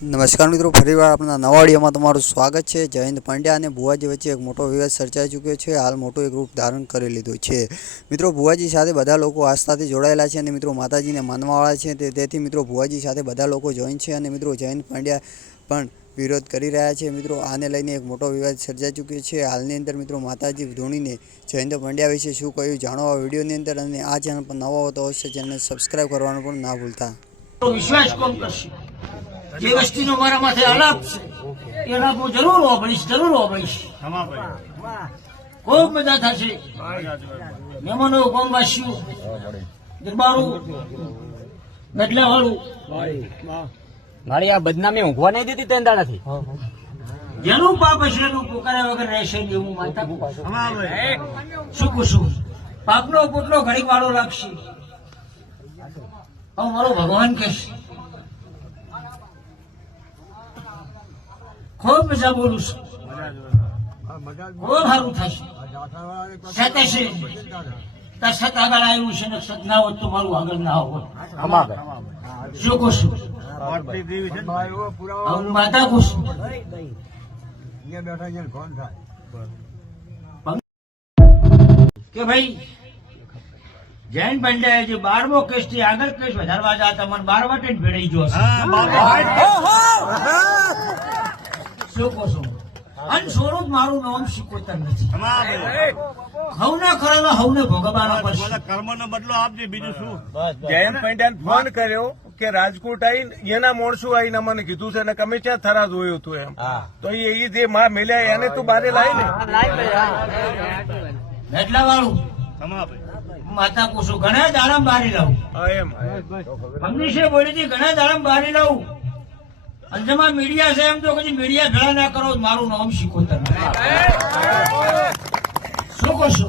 નમસ્કાર મિત્રો, ફરીવાર આપણા નવા વિડીયોમાં તમારું સ્વાગત છે। જયંત પંડ્યા અને ભુવાજી વચ્ચે એક મોટો વિવાદ સર્જાઈ ચૂક્યો છે। હાલ મોટો એક રૂપ ધારણ કરી લીધું છે। મિત્રો, ભુવાજી સાથે બધા લોકો આસ્થાથી જોડાયેલા છે અને મિત્રો માતાજીને માનવાવાળા છે। તેથી મિત્રો ભુવાજી સાથે બધા લોકો જોઈન છે અને મિત્રો જયંત પંડ્યા પણ વિરોધ કરી રહ્યા છે। મિત્રો, આને લઈને એક મોટો વિવાદ સર્જાઈ ચૂક્યો છે। હાલની અંદર મિત્રો માતાજી ધૂણીને જયંત પંડ્યા વિશે શું કહ્યું જાણો આ વિડીયોની અંદર। અને આ ચેનલ પર નવા હો તો અવશ્ય ચેનલને સબસ્ક્રાઈબ કરવાનું પણ ના ભૂલતા। વિશ્વાસ કોમ કરશે જે વસ્તીનો મારા માથે આલાપ છે એના હું જરૂર વાપરીશ ખૂબ મજા થશે। મહેમાનો ગામવાસીઓ દરબારું ગઢલાવાળું મારી આ બદનામી ઊંઘવા નહીં દેતી તેના દાડાથી જેનું પાપ હશે એનું પોકાર્યા વગર રહેશે નહીં હું માનતા શું પૂછું પાપનો પોટલો ઘડીક વાળો લાગશે હવે મારો ભગવાન કહેશે ખૂબ મજા બોલું છું ખૂબ સારું થશે સત આગળ આવ્યું છે ને સત ના હોત તો મારું આગળ ના હોત શું કહું છું માતા કહું છું કે ભાઈ જૈન પંડ્યાએ જે 12મો કેસ થી આગળ કેસ વધારવા જતા મને 12 વાટે ભેળાઈ ગયો શું કહો છો અને સ્વરૂપ મારું નામ શીખવતા નથી હવને કરેલો હવને ભોગવવાનો પડશે કર્મનો બદલો આપજે બીજું શું। જયંત પંડ્યાને ફોન કર્યો કે રાજકોટ આવીને એના માણસો આવીને મને કીધું છે ને તમે ક્યાં થરા જોયું હતું એમ તો એ જે માં મિલ્યા એને તું બારે લાવી ને એટલા વાળું માતા પૂછું ઘણા દાડમ બારી લાવું એમ હંમેશા બોલી હતી ઘણા દાડમ બારી લાવું અંજમાં મીડિયા છે એમ તો કદી મીડિયા ભેળા ના કરો મારું નામ શીખવતા શું કહો છો